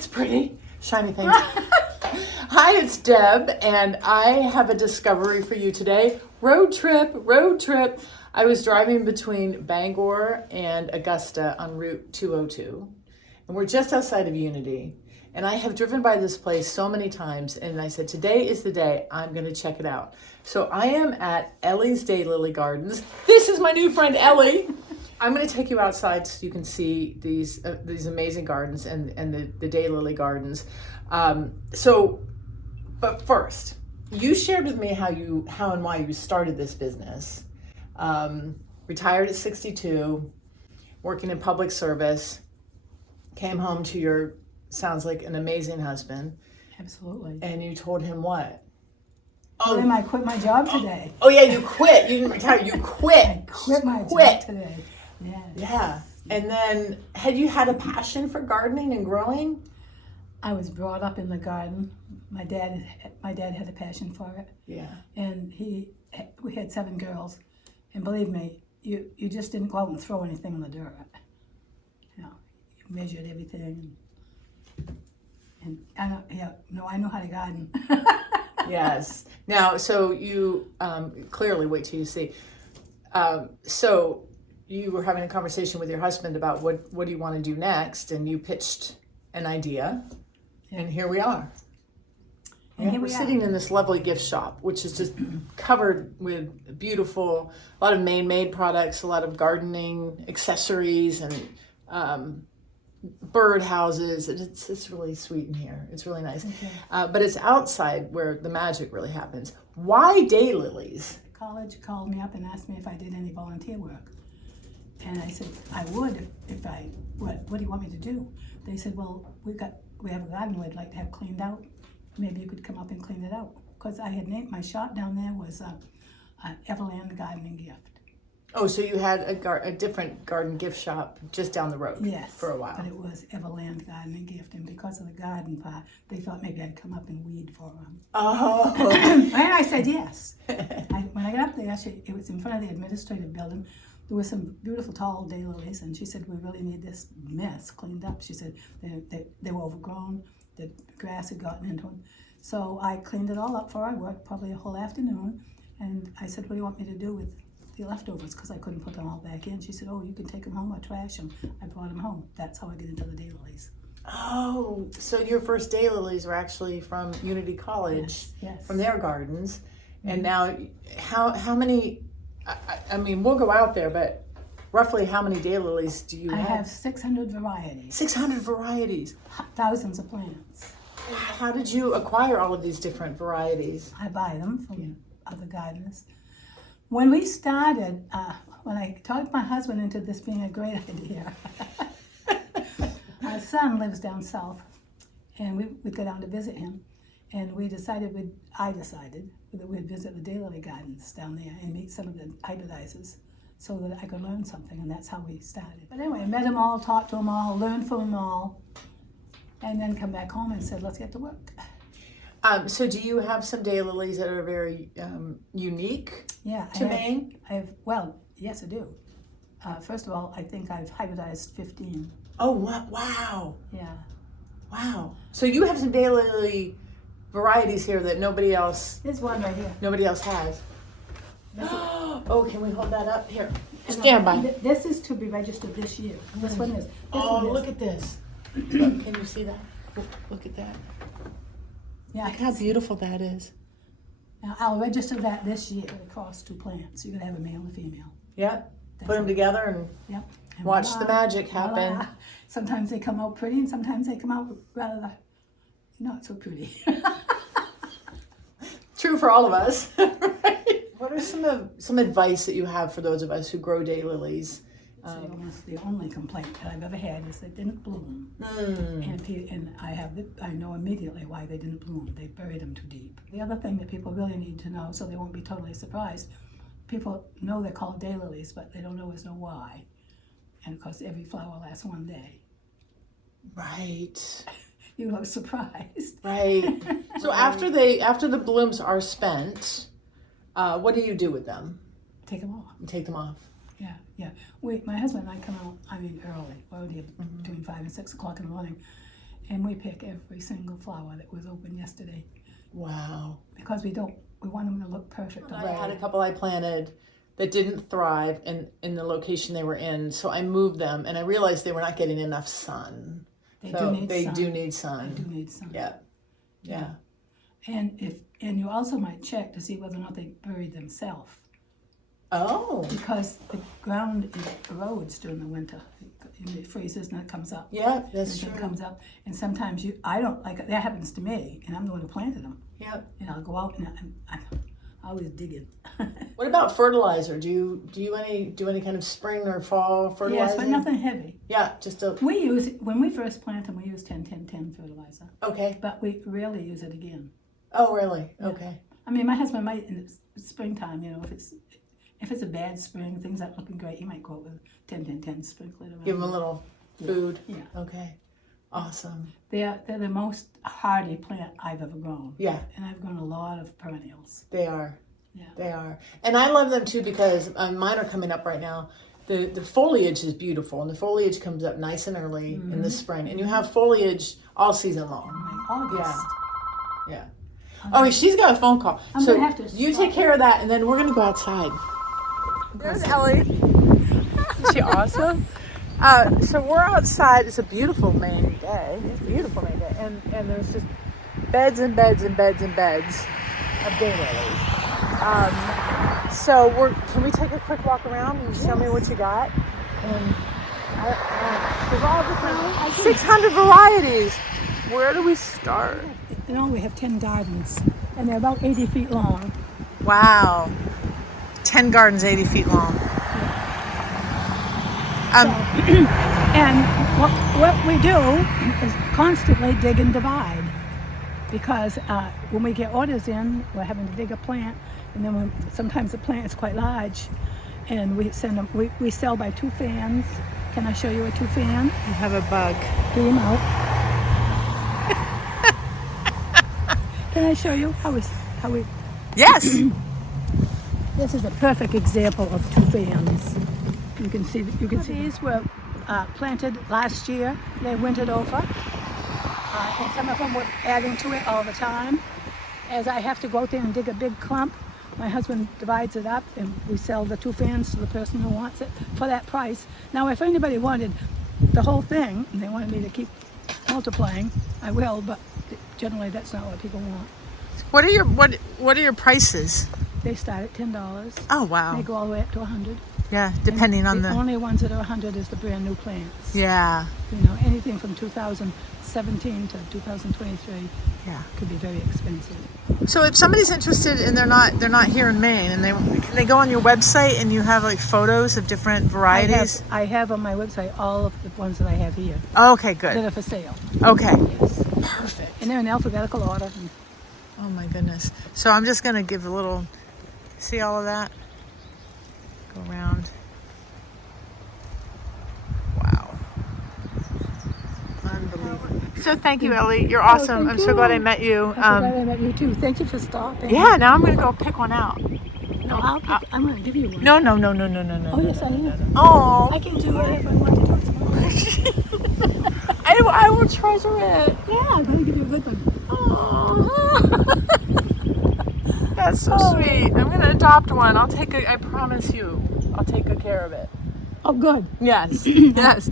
That's pretty. Shiny things. Hi, it's Deb, and I have a discovery for you today. Road trip, road trip. I was driving between Bangor and Augusta on Route 202, and we're just outside of Unity. And I have driven by this place so many times, and I said, today is the day I'm going to check it out. So I am at Ellie's Daylily Gardens. This is my new friend, Ellie. I'm going to take you outside so you can see these amazing gardens and the daylily gardens. But first, you shared with me how and why you started this business. Retired at 62, working in public service, came home to your, sounds like an amazing husband. Absolutely. And you told him what? Oh, I quit my job today. Oh yeah, you quit. You didn't retire. You quit. I quit my job today. Yes. Yeah. And then, had you had a passion for gardening and growing? I was brought up in the garden. My dad had a passion for it. Yeah. And we had 7 girls, and believe me, you just didn't go out and throw anything in the dirt. You know, you measured everything, and I know how to garden. Yes. Now, so you clearly, wait till you see. So you were having a conversation with your husband about what do you want to do next, and you pitched an idea, and here we are. And we're sitting in this lovely gift shop, which is just covered with beautiful, a lot of Maine made products, a lot of gardening accessories, and bird houses. It's really sweet in here. It's really nice. Okay. But it's outside where the magic really happens. Why daylilies? College called me up and asked me if I did any volunteer work. And I said, I would if I, what do you want me to do? They said, well, we have a garden we'd like to have cleaned out. Maybe you could come up and clean it out. Because I had named, my shop down there was Everland Gardening Gift. Oh, so you had a different garden gift shop just down the road. Yes, for a while. But it was Everland Gardening Gift, and because of the garden part, they thought maybe I'd come up and weed for them. Oh. And I said yes. When I got up there, it was in front of the administrative building. There were some beautiful tall daylilies, and she said, we really need this mess cleaned up. She said they were overgrown, the grass had gotten into them. So I cleaned it all up for her. I worked probably a whole afternoon, and I said, what do you want me to do with the leftovers? Because I couldn't put them all back in. She said, oh, you can take them home or trash them. I brought them home. That's how I get into the daylilies. Oh, so your first daylilies were actually from Unity College, yes. From their gardens. And now, how many, I mean, we'll go out there, but roughly how many daylilies do you have? I have 600 varieties. 600 varieties. Thousands of plants. How did you acquire all of these different varieties? I buy them from other gardeners. When we started, when I talked my husband into this being a great idea, our son lives down south, and we'd go down to visit him, and I decided that we'd visit the daylily gardens down there and meet some of the hybridizers so that I could learn something, and that's how we started. But anyway, I met them all, talked to them all, learned from them all, and then come back home and said, let's get to work. So do you have some daylilies that are very unique to Maine? Yes, I do. First of all, I think I've hybridized 15. Oh, wow. Yeah. Wow. So you have some daylily varieties here that nobody else... There's one right here. Nobody else has. Oh, can we hold that up? Here. Stand by. This is to be registered this year. This one is. Look at this. Look, can you see that? Look at that. Yeah, look how beautiful that is. Now, I'll register that this year. It costs 2 plants. You're going to have a male and a female. Yeah. Put them together and watch the magic happen. Voila. Sometimes they come out pretty, and sometimes they come out rather not so pretty. True for all of us. Right? What are some advice that you have for those of us who grow daylilies? Almost the only complaint that I've ever had is they didn't bloom. And I know immediately why they didn't bloom. They buried them too deep. The other thing that people really need to know, so they won't be totally surprised, people know they're called daylilies, but they don't always know why. And of course, every flower lasts one day. Right. You look surprised. Right. So after the blooms are spent, what do you do with them? Take them off. Take them off. Yeah. My husband and I come out, early. We're already between 5 and 6 o'clock in the morning. And we pick every single flower that was open yesterday Wow. because we want them to look perfect. I had a couple I planted that didn't thrive in the location they were in, so I moved them, and I realized they were not getting enough sun. They So do need they sun. do need sun. They do need sun. Yeah. Yeah. And you also might check to see whether or not they buried themselves. Oh. Because the ground erodes during the winter. It freezes and it comes up. Yeah, that's Everything true. comes up. And sometimes I don't like it. That happens to me, and I'm the one who planted them. Yep. And I'll go out and I'm always digging. What about fertilizer? Do you do any kind of spring or fall fertilizer? Yes, but nothing heavy. Yeah, just a. We use, when we first plant them, we use 10-10-10 fertilizer. Okay. But we rarely use it again. Oh, really? Yeah. Okay. I mean, my husband might, in the springtime, if it's a bad spring, things aren't looking great, he might go out with 10-10-10, sprinkle it around. Give them a little food. Yeah. Okay. Awesome. They're the most hardy plant I've ever grown. Yeah, And I've grown a lot of perennials. they are. Yeah. They are. And I love them too because mine are coming up right now. The foliage is beautiful, and the foliage comes up nice and early in the spring. And you have foliage all season long. Like August. Yeah. Oh, she's got a phone call. I'm So gonna have to you stop. take care of that, and then we're going to go outside. There's Ellie. Isn't she awesome? So we're outside. It's a beautiful Maine day. It's a beautiful Maine day. And there's just beds and beds and beds and beds of daylilies. So can we take a quick walk around and show me what you got? And there's all different 600 varieties. Where do we start? We have 10 gardens, and they're about 80 feet long. Wow. 10 gardens 80 feet long. And what we do is constantly dig and divide, because when we get orders in, we're having to dig a plant, and then sometimes the plant is quite large, and we send them. We sell by 2 fans. Can I show you a 2 fan? You have a bug. Get him out. Can I show you how we? Yes. This is a perfect example of 2 fans. You can see these were planted last year. They wintered over, and some of them were adding to it all the time. As I have to go out there and dig a big clump, my husband divides it up, and we sell the 2 fans to the person who wants it for that price. Now, if anybody wanted the whole thing and they wanted me to keep multiplying, I will. But generally, that's not what people want. What are your prices? They start at $10. Oh wow. They go all the way up to $100. Yeah, depending on The the. only ones that are $100 is the brand new plants. Yeah. Anything from 2017 to 2023 Yeah. could be very expensive. So if somebody's interested and they're not here in Maine, and can they go on your website and you have like photos of different varieties? I have on my website all of the ones that I have here Okay, that good. are for sale. Okay. Yes. Perfect. And they're in alphabetical order. And Oh my goodness. So I'm just gonna give a little. See all of that? Go around. Wow. Unbelievable. So thank you, Ellie. You're awesome. thank I'm so glad I you. met you. I'm so glad I met you too. Thank you for stopping. Yeah, now I'm gonna go pick one out. No, I'm going to give you one. No. Oh, yes, I am. Oh. I can do it if I want to do it tomorrow. I will treasure it. Yeah, I'm going to give you a good one. Oh. That's so sweet. I'm gonna adopt one. I promise you, I'll take good care of it. Oh, good. Yes. Yes.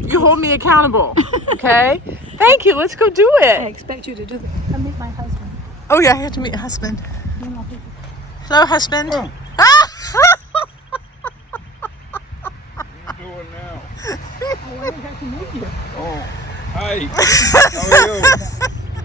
You hold me accountable. Okay? Thank you. Let's go do I it. expect you to do that. Come meet my husband. Oh yeah, I have to meet husband. You know, Hello, husband. Oh. Ah! What are you doing now? I wanted her to meet you. Oh, hi. How are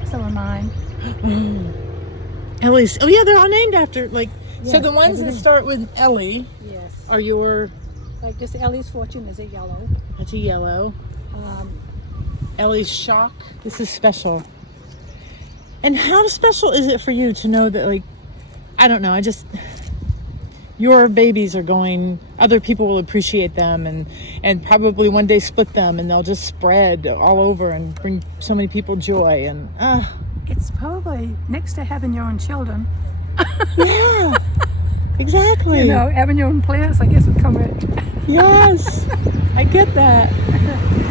you? Some of mine. Ellie's. Oh yeah, they're all named after so Yes, the ones that everything. start with Ellie Yes. are your. Like this Ellie's Fortune is a yellow. That's a yellow. Ellie's Shock. This is special. And how special is it for you to know that, I don't know, your babies are going, other people will appreciate them and probably one day split them and they'll just spread all over and bring so many people joy. And, It's probably next to having your own children. yeah, exactly. Having your own plants, I guess, would come with. Yes, I get that.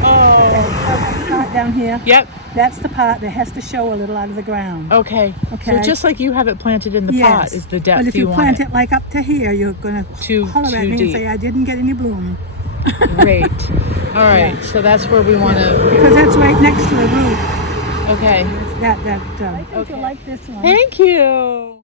Oh. down here, Yep. that's the part that has to show a little out of the ground. Okay. Okay. So just like you have it planted in the pot is the depth But if you want plant it. it like up to here, you're gonna Too holler at me deep. and say I didn't get any bloom. Great. All right. So that's where we want to. Because that's right next to the roof. Okay. I think you'll like this one. Thank you.